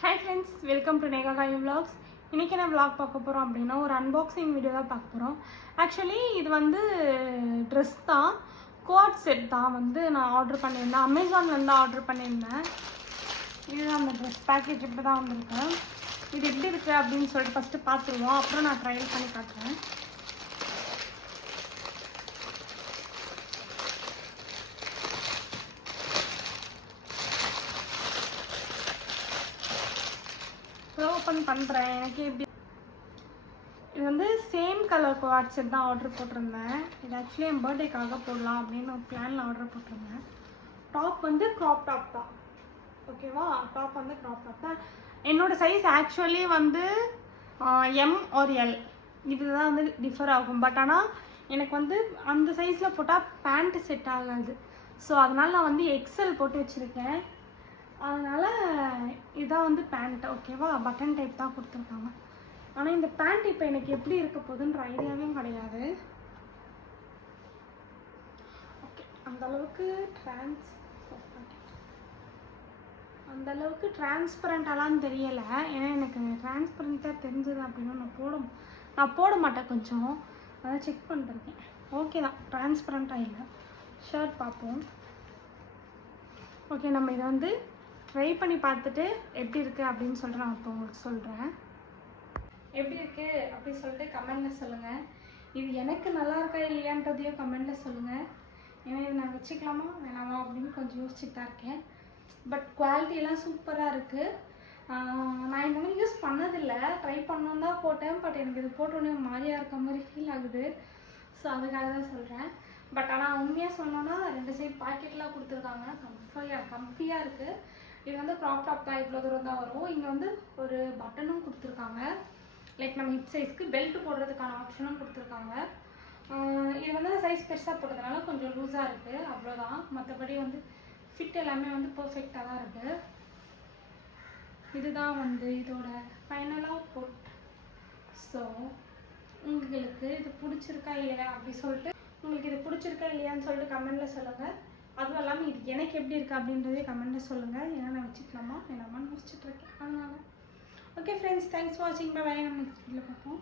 Hi friends, welcome to நேகாகாய் vlogs. இன்றைக்கி என்ன vlog பார்க்க போகிறோம் அப்படின்னா ஒரு அன்பாக்சிங் வீடியோ தான் பார்க்க போகிறோம். ஆக்சுவலி இது வந்து ட்ரெஸ் தான், கோட் செட் தான் வந்து நான் ஆர்டர் பண்ணியிருந்தேன். அமேசான்லேருந்து ஆர்டர் பண்ணியிருந்தேன். இதுதான் அந்த ட்ரெஸ் பேக்கேஜ் இப்படி தான் வந்திருக்கேன். இது எப்படி இருக்குது அப்படின்னு சொல்லிட்டு ஃபஸ்ட்டு பார்த்துருவோம், அப்புறம் நான் ட்ரையல் பண்ணி காட்டுறேன். ஓப்பன் பண்ணுறேன். எனக்கு எப்படி இது வந்து சேம் கலர் கோட் செட் தான் ஆர்டர் போட்டிருந்தேன். இது ஆக்சுவலி என் பர்த்டேக்காக போடலாம் அப்படின்னு ஒரு பிளானில் ஆர்டர் போட்டிருந்தேன். டாப் வந்து க்ராப் டாப் தான், ஓகேவா? டாப் வந்து க்ராப் டாப் தான். என்னோடய சைஸ் ஆக்சுவலி வந்து எம் ஒரு எல், இதுதான் வந்து டிஃபர் ஆகும். பட் ஆனால் எனக்கு வந்து அந்த சைஸில் போட்டால் பேண்ட்டு செட் ஆகாது. ஸோ அதனால் நான் வந்து எக்ஸ்எல் போட்டு வச்சுருக்கேன். அதனால் இதான் வந்து பேண்ட், ஓகேவா? பட்டன் டைப் தான் கொடுத்துருக்காங்க. ஆனால் இந்த பேண்ட் இப்போ எனக்கு எப்படி இருக்க போகுதுன்ற ஐடியாவும் கிடையாது. ஓகே, அந்தளவுக்கு டிரான்ஸ்பரண்ட்டாலாம் தெரியலை. ஏன்னா எனக்கு டிரான்ஸ்பரண்ட்டாக தெரிஞ்சது அப்படின்னு நான் போட மாட்டேன். கொஞ்சம் அதான் செக் பண்ணிருக்கேன். ஓகே தான், டிரான்ஸ்பரண்ட்டாக இல்லை. ஷர்ட் பார்ப்போம். ஓகே, நம்ம இதை வந்து ட்ரை பண்ணி பார்த்துட்டு எப்படி இருக்குது அப்படின்னு சொல்லிட்டு நான் இப்போ உங்களுக்கு சொல்கிறேன். எப்படி இருக்குது அப்படின்னு சொல்லிட்டு கமெண்டில் சொல்லுங்கள். இது எனக்கு நல்லா இருக்கா இல்லையான்றதையும் கமெண்டில் சொல்லுங்கள். ஏன்னா இது நான் வச்சுக்கலாமா வேணாமா அப்படின்னு கொஞ்சம் யோசிச்சுட்டு தான் இருக்கேன். பட் குவாலிட்டியெல்லாம் சூப்பராக இருக்குது. நான் இந்த மாதிரி யூஸ் பண்ணதில்லை, ட்ரை பண்ணணும் தான் போட்டேன். பட் எனக்கு இது போட்டோன்னே மாதிரியாக இருக்க மாதிரி ஃபீல் ஆகுது. ஸோ அதுக்காக தான் சொல்கிறேன். பட் ஆனால் உண்மையாக சொன்னோன்னா 2 சைடு பாக்கெட்லாம் கொடுத்துருக்காங்க. கம்ஃபியாக இருக்குது. இது வந்து க்ராப் டாப் தான், இவ்வளோ தூரம் தான் வரும். இங்கே வந்து ஒரு பட்டனும் கொடுத்துருக்காங்க. லைக் நம்ம ஹிப் சைஸ்க்கு பெல்ட் போடுறதுக்கான ஆப்ஷனும் கொடுத்துருக்காங்க. இது வந்து சைஸ் பெருசாக போட்டதுனால கொஞ்சம் லூஸாக இருக்குது, அவ்வளோதான். மற்றபடி வந்து ஃபிட் எல்லாமே வந்து பர்ஃபெக்டாக தான் இருக்குது. இதுதான் வந்து இதோட ஃபைனலாக போட். ஸோ உங்களுக்கு இது பிடிச்சிருக்கா இல்லையா அப்படி சொல்லிட்டு, உங்களுக்கு இது பிடிச்சிருக்கா இல்லையான்னு சொல்லிட்டு கமெண்டில் சொல்லுங்கள். அதுவும் இல்லாமல் இது எனக்கு எப்படி இருக்குது அப்படின்றதே கமெண்ட்டில் சொல்லுங்கள். ஏன்னா நான் வச்சுக்கலாமா வேணாமான்னு யோசிச்சுட்ருக்கேன். அதனால் ஓகே ஃப்ரெண்ட்ஸ், தேங்க்ஸ் ஃபார் வாட்சிங். பை. நம்ம நெக்ஸ்ட் வீடியோவில் பார்ப்போம்.